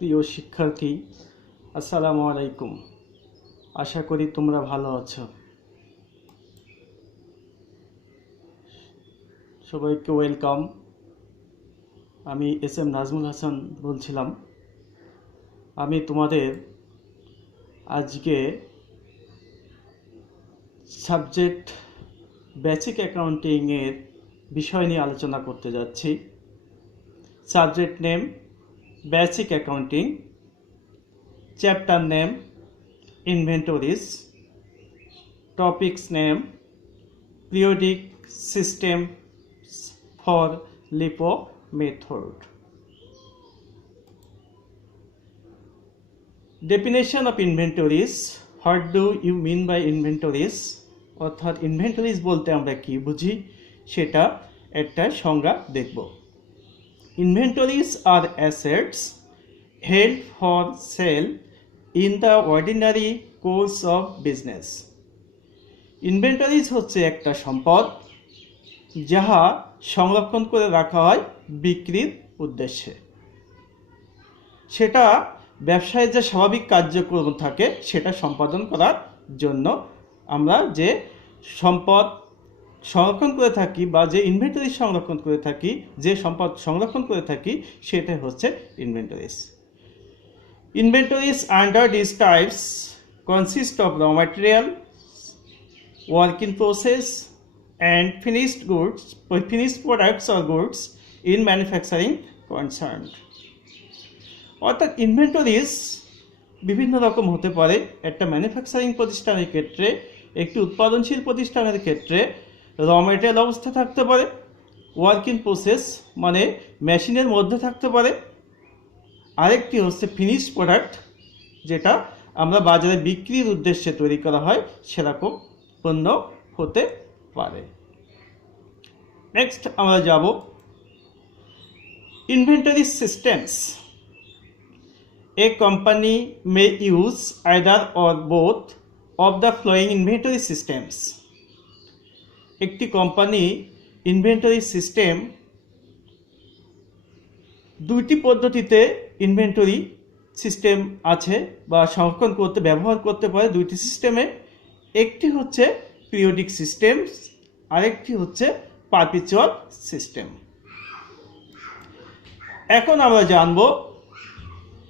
প্রিয় শিক্ষার্থী, আসসালামু আলাইকুম। আশা করি তোমরা ভালো আছো। সবাইকে ওয়েলকাম। আমি এস.এম. নাজমুল হাসান বলছিলাম। আমি তোমাদের আজকে সাবজেক্ট বেসিক অ্যাকাউন্টিংয়ের বিষয় নিয়ে আলোচনা করতে যাচ্ছি। Subject name basic accounting, chapter name inventories, topics name periodic systems for LIFO method. Definition of inventories. What do you mean by inventories? অর্থাৎ ইনভেন্টরিজ বলতে আমরা কি বুঝি সেটা একটা সংজ্ঞা দেখব। Inventories are assets held for sale in the ordinary course of business. Inventories হচ্ছে একটা সম্পদ যাহা সংরক্ষণ করে রাখা হয় বিক্রির উদ্দেশ্যে। সেটা ব্যবসায়ের যে স্বাভাবিক কার্যক্রম থাকে সেটা সম্পাদন করার জন্য আমরা যে সম্পদ সংরক্ষণ করে থাকি বা যে ইনভেন্টরি সংরক্ষণ করে থাকি, যে সম্পদ সংরক্ষণ করে থাকি সেটা হচ্ছে inventories. Inventories under this types consist of raw material, work in process and finished products or goods in manufacturing concerned. অর্থাৎ ইনভেন্টরিজ বিভিন্ন রকম হতে পারে। একটা ম্যানুফ্যাকচারিং প্রতিষ্ঠানের ক্ষেত্রে, একটি উৎপাদনশীল প্রতিষ্ঠানের ক্ষেত্রে র মেটেরিয়াল অবস্থা থাকতে পারে, ওয়ার্ক ইন প্রসেস মানে মেশিনের মধ্যে থাকতে পারে, আরেকটি হচ্ছে ফিনিশ প্রোডাক্ট যেটা আমরা বাজারে বিক্রির উদ্দেশ্যে তৈরি করা হয় সেরকম পণ্য হতে পারে। নেক্সট আমরা যাব inventory systems. A company may use either or both of the following inventory systems. একটি কোম্পানি ইনভেন্টরি সিস্টেম দুইটি পদ্ধতিতে ইনভেন্টরি সিস্টেম আছে বা সংরক্ষণ করতে ব্যবহার করতে পারে দুইটি সিস্টেমে। একটি হচ্ছে পিরিয়ডিক সিস্টেম, আরেকটি হচ্ছে পারপিচুয়াল সিস্টেম। এখন আমরা জানব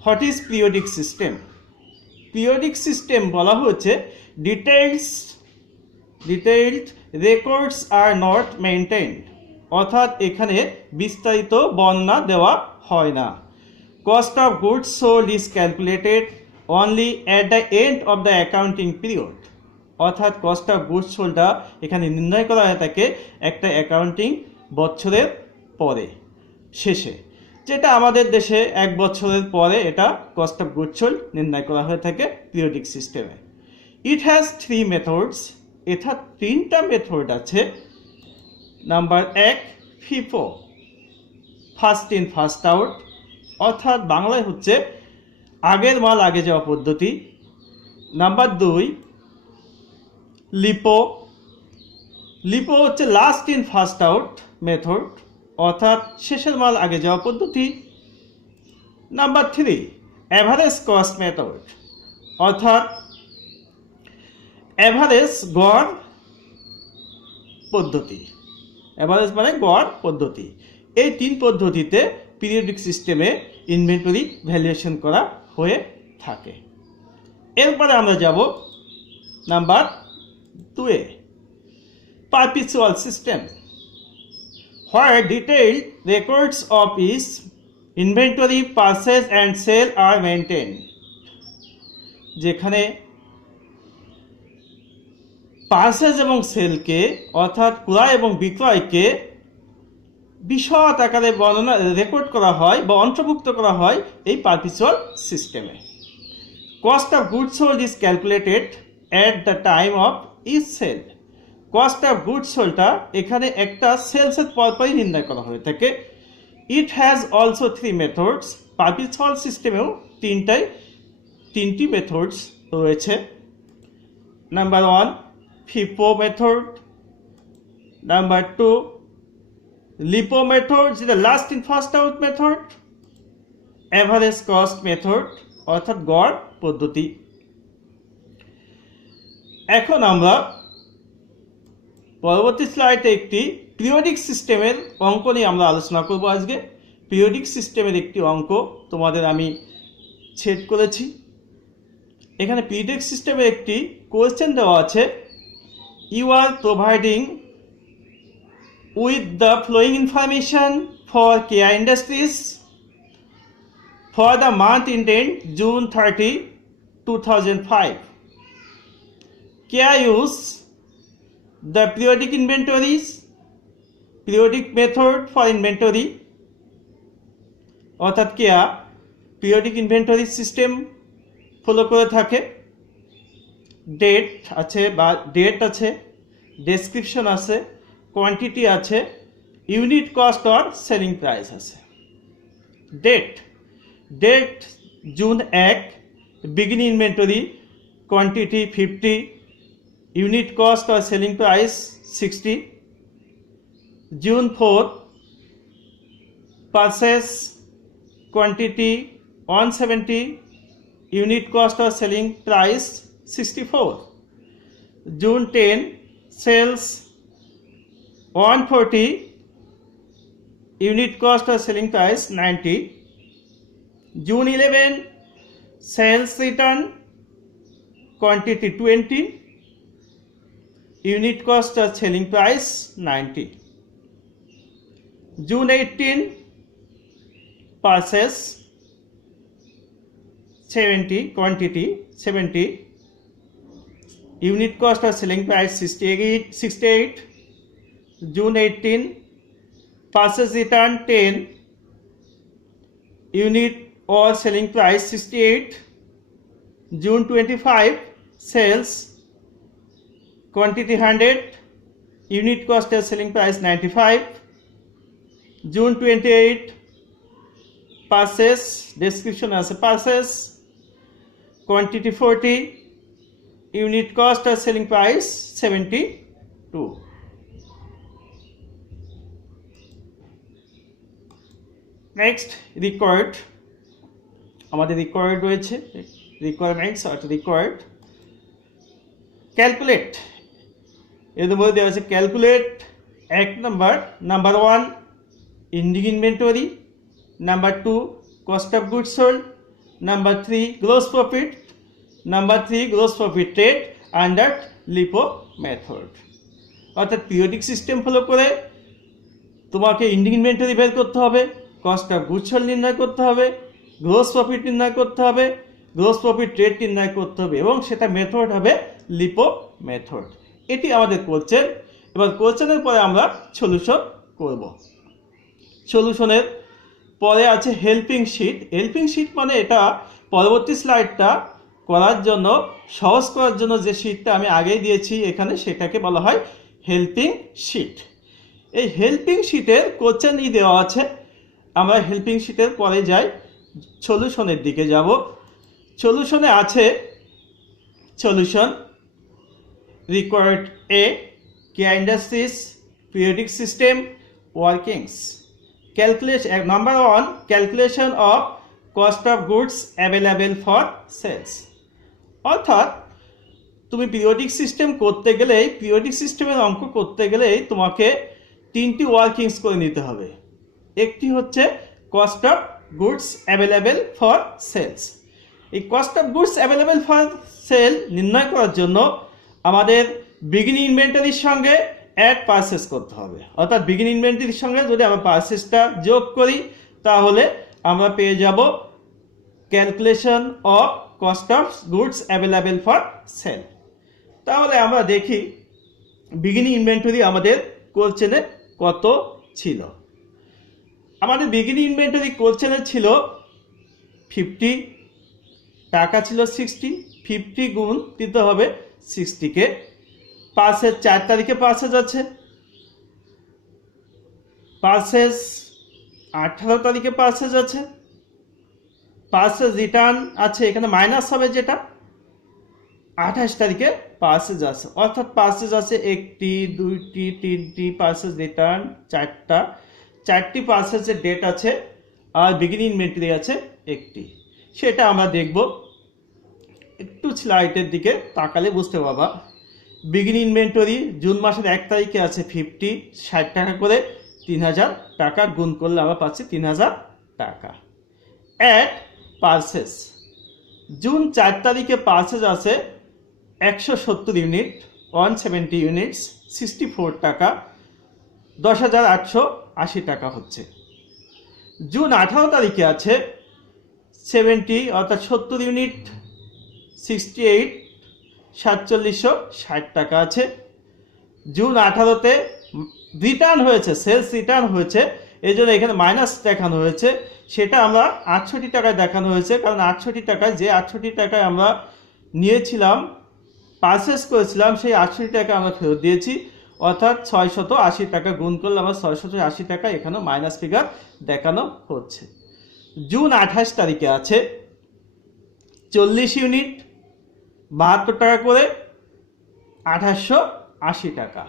what is periodic system. Periodic system বলা হচ্ছে detailed records are not maintained, অর্থাৎ এখানে বিস্তারিত বর্ণনা দেওয়া হয় না। Cost of goods sold is calculated only at the end of the accounting period, অর্থাৎ কস্ট অফ গুডস সোল্ডটা এখানে নির্ণয় করা হয়ে থাকে একটা অ্যাকাউন্টিং বছরের পরে শেষে, যেটা আমাদের দেশে এক বছরের পরে এটা কস্ট অফ গুডস সোল্ড নির্ণয় করা হয়ে থাকে পিরিয়ডিক সিস্টেমে। ইট হ্যাজ 3 মেথডস, এটা 3টা মেথড আছে। Number 1 FIFO, first in first out, অর্থাৎ বাংলায় হচ্ছে আগের মাল আগে যাওয়া পদ্ধতি। নাম্বার 2 লিপো হচ্ছে last in first out method, অর্থাৎ শেষের মাল আগে যাওয়া পদ্ধতি। নাম্বার 3 অ্যাভারেজ কস্ট মেথড, অর্থাৎ অ্যাভারেজ গড় পদ্ধতি, অ্যাভারেজ মানে গড় পদ্ধতি। এই 3 পদ্ধতিতে পিরিয়ডিক সিস্টেমে ইনভেন্টরি ভ্যালুয়েশন করা হয়ে থাকে। এরপরে আমরা যাব number 2 perpetual system, where detailed records of each inventory purchase and sale are maintained, যেখানে পারচেজ এবং সেলকে অর্থাৎ ক্রয় এবং বিক্রয়কে বিশদ আকারে বর্ণনা রেকর্ড করা হয় বা অন্তর্ভুক্ত করা হয় এই পারপিচুয়াল সিস্টেমে। Cost of goods sold is calculated at the time of each sale. Cost of goods সোল্ডটা এখানে একটা সেলসের পরপরই নির্ণয় করা হয়ে থাকে। It has also 3 methods, perpetual সিস্টেমেও তিনটি মেথডস রয়েছে। Number 1 FIFO method, number 2 LIFO method যেটা last in first out method, average cost method অর্থাৎ গড় পদ্ধতি। এখন আমরা পরবর্তী স্লাইডে একটি পিরিয়ডিক সিস্টেমের অঙ্ক নিয়ে আমরা আলোচনা করব আজকে। পিরিয়ডিক সিস্টেমের একটি অঙ্ক তোমাদের আমি সেট করেছি। এখানে পিরিয়ডিক সিস্টেমের একটি কোয়েশ্চেন দেওয়া আছে, you are providing with the following information for Keya industries for the month ending June 30, 2005. Kia use the periodic inventories, periodic method for inventory, অর্থাৎ কেয়া পিরিয়ডিক ইনভেন্টরি সিস্টেম ফলো করে থাকে। ডেট আছে বা ডেট আছে, ডেসক্রিপশন আছে, quantity আছে, unit cost আর selling price আছে। Date June 1, beginning inventory quantity 50, unit cost আর selling price 60। June 4, purchase quantity 170, unit cost আর selling price 64। June 10, sales 140, unit cost আর selling price 90। June 11, sales return quantity 20, unit cost or selling price 90. June 18, purchase 70, quantity 70, unit cost or selling price 68. June 18, purchase return 10, unit or selling price 68. June 25, sales quantity 100, unit cost or selling price 95. June 28, purchase, description as a purchase quantity 40, unit cost or selling price 72. Next, required, আমাদের required রয়েছে, requirements অর্থাৎ required. Calculate, এর মধ্যে দেওয়া আছে calculate. Number 1 ending inventory, number 2 cost of goods sold, number 3 gross profit, number 3 gross profit rate under lipo method. অর্থাৎ periodic system follow করে তোমাকে এন্ডিং ইনভেন্টরি বের করতে হবে, কস্ট অফ গুডস সোল্ড নির্ণয় করতে হবে, গ্রোস প্রফিট নির্ণয় করতে হবে, গ্রোস প্রফিট রেট নির্ণয় করতে হবে, এবং সেটা মেথড হবে লিপো মেথড। এটি আমাদের কোশ্চেন। এবার কোশ্চেনের পরে আমরা সলিউশন করব। সলিউশনের পরে আছে হেল্পিং শিট। হেল্পিং শিট মানে এটা পরবর্তী স্লাইডটা করার জন্য, সহজ করার জন্য যে শিটটা আমি আগেই দিয়েছি এখানে, সেটাকে বলা হয় হেল্পিং শিট। এই হেল্পিং শিটের কোশ্চেনই দেওয়া আছে। আমরা হেল্পিং শিটের পরে যাই, সলিউশনের দিকে যাব। সলিউশনে আছে solution required a, Keya industries periodic system workings. Calculation, number 1 calculation of cost of goods available for sales. অর্থাৎ তুমি পিরিয়ডিক সিস্টেম করতে গেলেই, পিরিয়ডিক সিস্টেমের অঙ্ক করতে গেলেই তোমাকে 3টি ওয়ার্কিংস করে নিতে হবে। একটি হচ্ছে cost of goods available for sales. এই cost of goods available for sale নির্ণয় করার জন্য আমাদের বিগিনিং ইনভেন্টরির সঙ্গে অ্যাড পারচেস করতে হবে। অর্থাৎ বিগিনিং ইনভেন্টরির সঙ্গে যদি আমরা পারচেসটা যোগ করি তাহলে আমরা পেয়ে যাব calculation of cost of goods available for sell. তাহলে আমরা দেখি বিগিনিং ইনভেন্টরি আমাদের কোশ্চেনে কত ছিল। আমাদের বিগিনিং ইনভেন্টরি কোশ্চেনে ছিল 50, টাকা ছিল 60, 50 গুণ দিতে হবে 60-কে। 4 তারিখে পারচেজ আছে, পারচেজ 18 তারিখে পারচেজ আছে, পারচেজ রিটার্ন আছে, এখানে মাইনাস হবে যেটা 28 তারিখে পারচেজ আছে। অর্থাৎ পারচেজ আছে 1টি, 2টি, 3টি, পারচেজ রিটার্ন 4টা, 4টি পারচেজের ডেট আছে আর বিগিনিং ইনভেন্টরি আছে একটি, সেটা আমরা দেখব। একটু স্লাইডের দিকে তাকালে বুঝতে পারবা। বিগিনিং ইনভেন্টরি জুন মাসের 1 তারিখে আছে 50, 60 টাকা করে, 3000 টাকা গুণ করলে আমরা পাচ্ছি 3000 টাকা। অ্যাট পার্সেস জুন 4 তারিখে পার্সেস আছে 170 ইউনিট, 170 ইউনিটস, 64 টাকা, 10,880 টাকা হচ্ছে। জুন 18 তারিখে আছে 70 অর্থাৎ 70 ইউনিট, 68, 4760 টাকা আছে। জুন 18তে রিটার্ন হয়েছে, সেলস রিটার্ন হয়েছে, এই জন্য এখানে মাইনাস দেখানো হয়েছে। সেটা আমরা 68 টাকায় দেখানো হয়েছে, কারণ 68 টাকায় যে 68 টাকায় আমরা নিয়েছিলাম, পারচেস করেছিলাম, সেই 68 টাকা আমরা ফেরত দিয়েছি, অর্থাৎ 680 টাকা গুণ করলে আমরা 680 টাকা এখানে মাইনাস ফিগার দেখানো হচ্ছে। জুন 28 তারিখে আছে 40 ইউনিট, 72 টাকা করে, 2880 টাকা।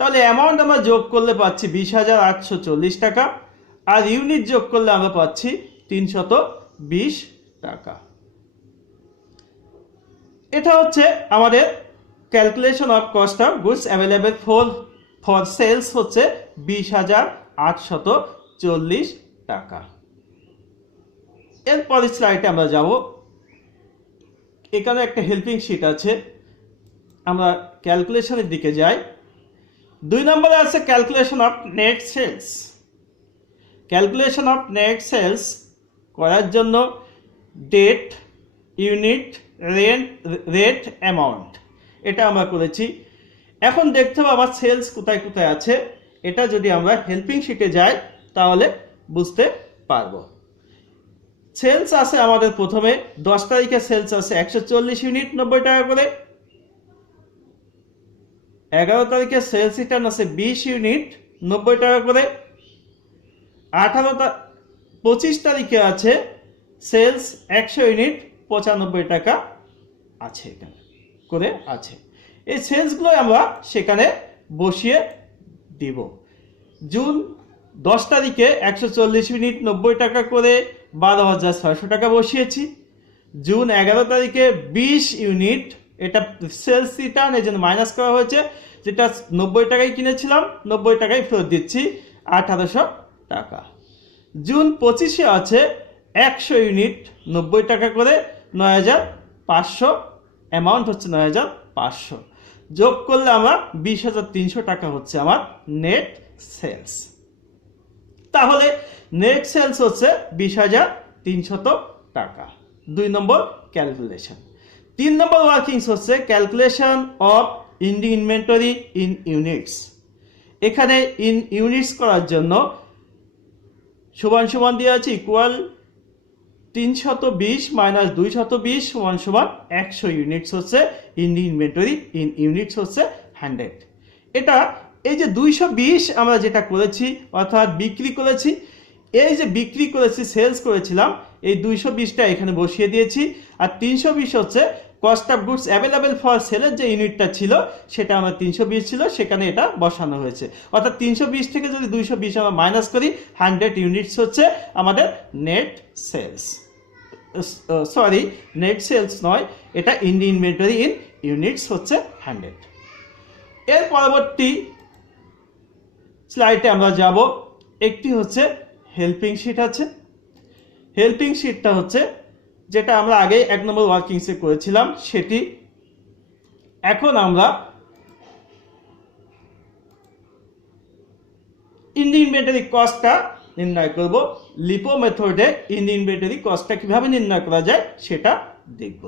তাহলে অ্যামাউন্ট আমরা যোগ করলে পাচ্ছি 20,840 টাকা, আর ইউনিট যোগ করলে আমরা পাচ্ছি 320 টাকা। এটা হচ্ছে আমাদের calculation of cost of goods available for sales হচ্ছে 20,840 টাকা। এরপরের স্লাইডে আমরা যাব। এখানে একটা হেল্পিং শিট আছে, আমরা ক্যালকুলেশনের দিকে যাই। 2 নম্বরে আছে calculation of net sales. Calculation of net sales করার জন্য ডেট, ইউনিট, রেট, অ্যামাউন্ট, এটা আমরা করেছি। এখন দেখতে হবে আমার সেলস কোথায় কোথায় আছে। এটা যদি আমরা হেল্পিং শিটে যাই তাহলে বুঝতে পারবো। সেলস আছে আমাদের প্রথমে 10 তারিখে সেলস আছে 140 ইউনিট, 90 টাকা করে। 11 তারিখে সেলস রিটার্ন আছে 20 ইউনিট, 90 টাকা করে। 25 তারিখে আছে সেলস 100 ইউনিট, 95 টাকা আছে এখানে করে আছে। এই সেলসগুলো আমরা সেখানে বসিয়ে দিব। জুন 10 তারিখে 140 ইউনিট, 90 টাকা করে, 12,600 টাকা বসিয়েছি। জুন 11 তারিখে 20 ইউনিট, এটা সেলস রিটার্ন, এই জন্য মাইনাস করা হয়েছে, যেটা 90 টাকায় কিনেছিলাম, 90 টাকায় ফেরত দিচ্ছি, 1800 টাকা। জুন 25-এ আছে 100 ইউনিট, 90 টাকা করে, 9,500, অ্যামাউন্ট হচ্ছে 9,500, যোগ করলে আমার 20,300 টাকা হচ্ছে আমার নেট সেলস। তাহলে নেট সেলস হচ্ছে 20,300 টাকা। 2 নম্বর ক্যালকুলেশন। 3 নম্বর ওয়ার্কিংস হচ্ছে calculation of ending inventory in units. এখানে ইন ইউনিটস করার জন্য সমান সমান দেওয়া আছে, ইকুয়াল 320 মাইনাস 220 সমান সমান 100 ইউনিটস হচ্ছে ইন্ডিং ইনভেন্টরি ইন ইউনিটস হচ্ছে 100। এটা এই যে 220 আমরা যেটা করেছি অর্থাৎ বিক্রি করেছি, এই যে বিক্রি করেছি, সেলস করেছিলাম, এই 220টা এখানে বসিয়ে দিয়েছি। আর 320 হচ্ছে cost of goods available for সেলের যে ইউনিটটা ছিল, সেটা আমার 320 ছিল, সেখানে এটা বসানো হয়েছে। অর্থাৎ 320 থেকে যদি 220 আমরা মাইনাস করি, 100 ইউনিটস হচ্ছে আমাদের net sales. Sorry, net sales নয়, এটা ইন্ডিং ইনভেন্টরি ইন ইউনিটস হচ্ছে 100। এর পরবর্তী স্লাইডে আমরা যাব। একটি হচ্ছে হেল্পিং শিট আছে। হেল্পিং শিটটা হচ্ছে যেটা আমরা আগে 1 নম্বর ওয়ার্কিংসে করেছিলাম সেটি। এখন আমরা ইন্ডিং ইনভেন্টরি কস্টটা নির্ণয় করব। লিপো মেথডে ইন্ডিং ইনভেন্টরি কস্টটা কিভাবে নির্ণয় করা যায় সেটা দেখব।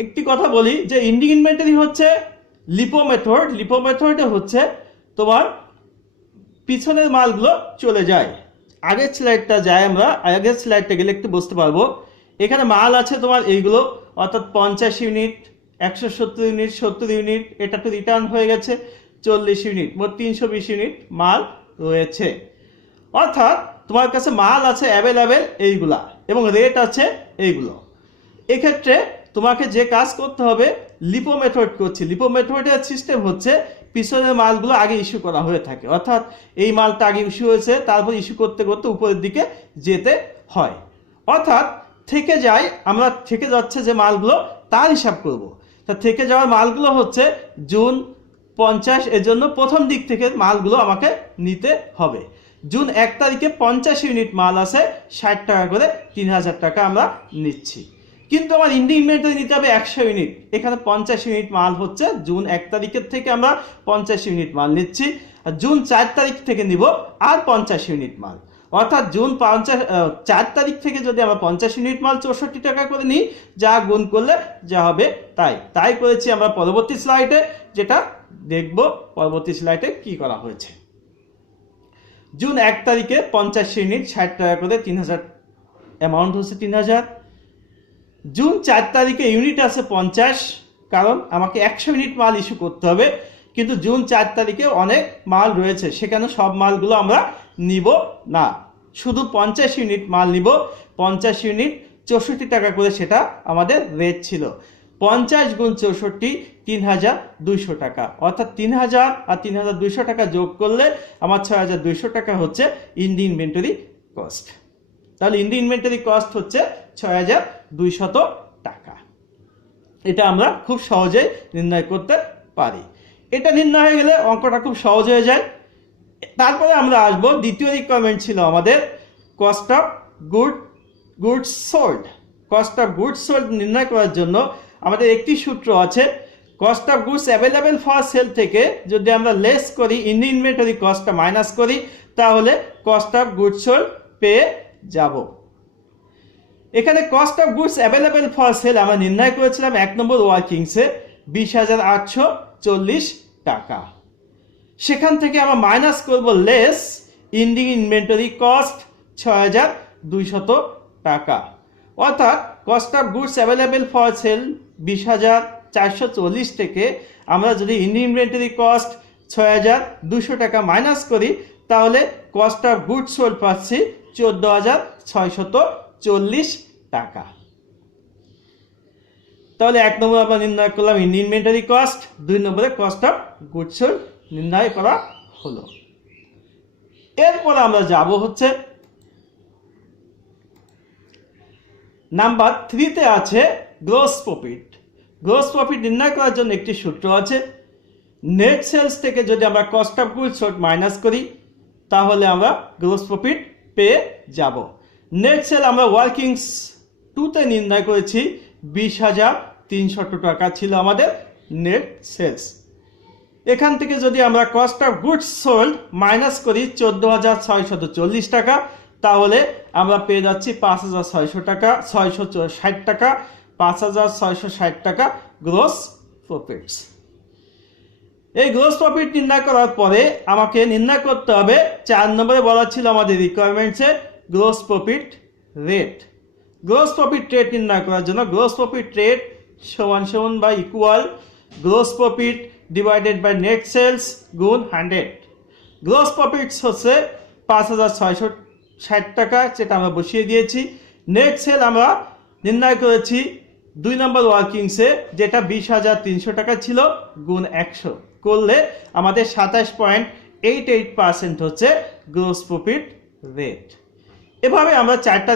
একটি কথা বলি যে ইন্ডিং ইনভেন্টরি হচ্ছে লিপো মেথড। লিপো মেথডে হচ্ছে তোমার পিছনের মালগুলো চলে যায়। আগের স্লাইডটা যায়, আমরা আগের স্লাইডটা গেলে একটু বুঝতে পারবো। এখানে মাল আছে তোমার এইগুলো, অর্থাৎ 50 ইউনিট, 170 ইউনিট, 70 ইউনিট, এটা তো রিটার্ন হয়ে গেছে, 40 ইউনিট, মোট 320 ইউনিট মাল রয়েছে। অর্থাৎ তোমার কাছে মাল আছে অ্যাভেলেবেল এইগুলা, এবং রেট আছে এইগুলো। এক্ষেত্রে তোমাকে যে কাজ করতে হবে, লিপো মেথড করছি। লিপো মেথডের সিস্টেম হচ্ছে পিছনের মালগুলো আগে ইস্যু করা হয়ে থাকে, অর্থাৎ এই মালটা আগে ইস্যু হয়েছে, তারপর ইস্যু করতে করতে উপরের দিকে যেতে হয়, অর্থাৎ থেকে যায়, আমরা থেকে যাচ্ছে যে মালগুলো তার হিসাব করব। তা থেকে যাওয়ার মালগুলো হচ্ছে জুন 50, এর জন্য প্রথম দিক থেকে মালগুলো আমাকে নিতে হবে। জুন 1 তারিখে 50 ইউনিট মাল আছে, 60 টাকা করে, 3000 টাকা আমরা নিচ্ছি। কিন্তু আমার ইন্ডিয়ান ইনভেন্টরি নিতে হবে 100 ইউনিট, এখানে 50 ইউনিট মাল হচ্ছে, জুন 1 তারিখের থেকে আমরা 50 ইউনিট মাল নিচ্ছি, আর জুন 4 তারিখ থেকে নিব আর 50 ইউনিট মাল, অর্থাৎ জুন 4 তারিখ থেকে যদি আমরা 50 ইউনিট মাল 64 টাকা করে নিই, যা গুণ করলে যা হবে তাই করেছি আমরা পরবর্তী স্লাইডে, যেটা দেখব পরবর্তী স্লাইডে কি করা হয়েছে। জুন 1 তারিখে 50 ইউনিট 60 টাকা করে, 3000 অ্যামাউন্ট হচ্ছে 3000। জুন 4 তারিখে ইউনিট আছে 50, কারণ আমাকে 100 ইউনিট মাল ইস্যু করতে হবে, কিন্তু জুন 4 তারিখে অনেক মাল রয়েছে, সেখানে সব মালগুলো আমরা নিব না, শুধু 50 ইউনিট মাল নিব। 50 ইউনিট 64 টাকা করে সেটা আমাদের রেট ছিল। 50 গুণ 64, 3200 টাকা, অর্থাৎ 3000 আর 3200 টাকা যোগ করলে আমার 6200 টাকা হচ্ছে ইন্ডিয়ান ইনভেন্টরি কস্ট। তাহলে ইন্ডিয়ান ইনভেন্টরি কস্ট হচ্ছে 6200 টাকা। এটা আমরা খুব সহজেই নির্ণয় করতে পারি। এটা নির্ণয় হয়ে গেলে অঙ্কটা খুব সহজ হয়ে যায়। তারপরে আমরা আসবো, দ্বিতীয় রিকোয়ারমেন্ট ছিল আমাদের cost of goods sold. Cost of goods sold নির্ণয় করার জন্য আমাদের একটি সূত্র আছে, cost of goods available for sell থেকে যদি আমরা লেস করি, ইন্ডিয়ান ইনভেন্টরি কস্টটা মাইনাস করি, তাহলে কস্ট অফ গুডস সোল্ড পেয়ে যাব। এখানে cost of goods available for sell আমরা নির্ণয় করেছিলাম 1 নম্বর ওয়ার্কিংসে 20,840 টাকা। সেখান থেকে আমরা মাইনাস করব লেস ইন্ডিয়ান ইনভেন্টরি কস্ট 6,200 টাকা, অর্থাৎ cost of goods available for sell 20,440 থেকে আমরা যদি ইন্ডিয়ান ইনভেন্টরি কস্ট 6,200 টাকা মাইনাস করি, তাহলে কস্ট অফ গুডস সোল্ড পাচ্ছি 14,640 টাকা। তাহলে 1 নম্বর আমরা নির্ণয় করলাম ইন্ডিয়ান ইনভেন্টরি কস্ট, 2 নম্বরে কস্ট অফ গুডস সোল্ড নির্ণয় করা হলো। এরপর আমরা যাব হচ্ছে নাম্বার 3-তে আছে গ্রোস প্রফিট। গ্রোস প্রফিট নির্ণয় করার জন্য একটি সূত্র আছে, নেট সেলস থেকে যদি আমরা cost of goods sold minus করি, তাহলে আমরা গ্রোস প্রফিট পেয়ে যাব। নেট সেল আমরা ওয়ার্কিংস 2-তে নির্ণয় করেছি, 20,300 টাকা ছিল আমাদের নেট সেলস। এখান থেকে যদি আমরা cost of goods sold minus করি 14,640 টাকা, তাহলে আমরা পেয়ে যাচ্ছি 5,600 টাকা, 660 টাকা, 5,660 টাকা গ্রোস প্রফিটস। এই গ্রোস প্রফিট নির্ণয় করার পরে আমাকে নির্ণয় করতে হবে, 4 নম্বরে বলা ছিল আমাদের রিকোয়ারমেন্টসে, gross profit rate. Gross profit rate নির্ণয় করার জন্য গ্রোস প্রফিট রেট সমান সমান বা equal gross profit divided by net sales গুণ 100। গ্রোস প্রফিটস হচ্ছে 5,660 টাকা, যেটা আমরা বসিয়ে দিয়েছি। নেট সেল আমরা নির্ণয় করেছি 2 নম্বর ওয়ার্কিংসে, যেটা 20,300 টাকা ছিল, গুণ 100 করলে আমাদের 27.88% হচ্ছে গ্রোস প্রফিট রেট। এভাবে আমরা 4টা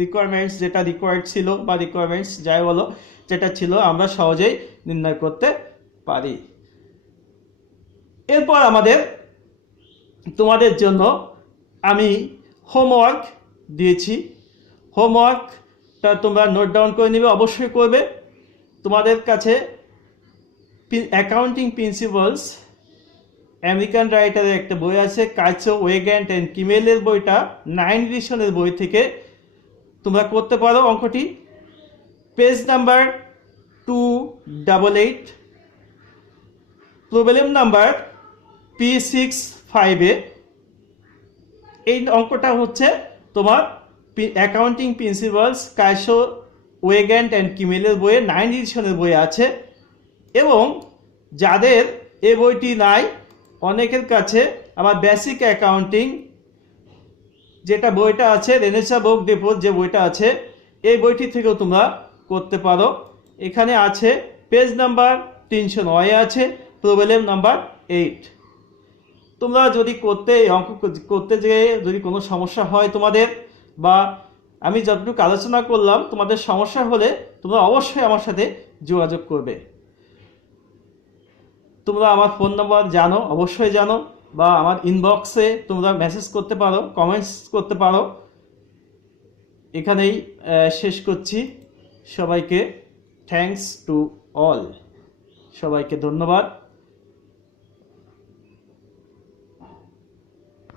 রিকোয়ারমেন্টস যেটা রিকোয়ার্ড ছিল বা রিকোয়ারমেন্টস যাই বলো যেটা ছিল, আমরা সহজেই নির্ণয় করতে পারি। এরপর তোমাদের জন্য আমি হোমওয়ার্ক দিয়েছি। হোমওয়ার্কটা তোমরা নোট ডাউন করে নিবে, অবশ্যই করবে। তোমাদের কাছে অ্যাকাউন্টিং প্রিন্সিপালস আমেরিকান রাইটারের একটা বই আছে, কাইসো ওয়েগ্যান্ট অ্যান্ড কিমেলের বইটা 9 এডিশনের বই থেকে তোমরা করতে পারো অঙ্কটি। পেজ নাম্বার 288, প্রবলেম নাম্বার P65-এ এই অঙ্কটা হচ্ছে তোমার অ্যাকাউন্টিং প্রিন্সিপালস কাইসো ওয়েগ্যান্ট অ্যান্ড কিমেলের বইয়ে 9 এডিশনের বই আছে। এবং যাদের এই বইটি নাই, অনেকের কাছে আমার বেসিক অ্যাকাউন্টিং যেটা বইটা আছে, রেনেসা বুক ডিপোর যে বইটা আছে, এই বইটি থেকেও তোমরা করতে পারো। এখানে আছে পেজ নাম্বার 309 আছে প্রবলেম নাম্বার 8। তোমরা যদি এই অঙ্ক করতে যেয়ে যদি কোনো সমস্যা হয় তোমাদের, বা আমি যতটুকু আলোচনা করলাম তোমাদের সমস্যা হলে তোমরা অবশ্যই আমার সাথে যোগাযোগ করবে। তোমরা আমার ফোন নাম্বার জানো, অবশ্যই জানো, বা আমার ইনবক্সে তোমরা মেসেজ করতে পারো, কমেন্টস করতে পারো। এখানেই শেষ করছি। সবাইকে থ্যাঙ্কস টু অল, সবাইকে ধন্যবাদ।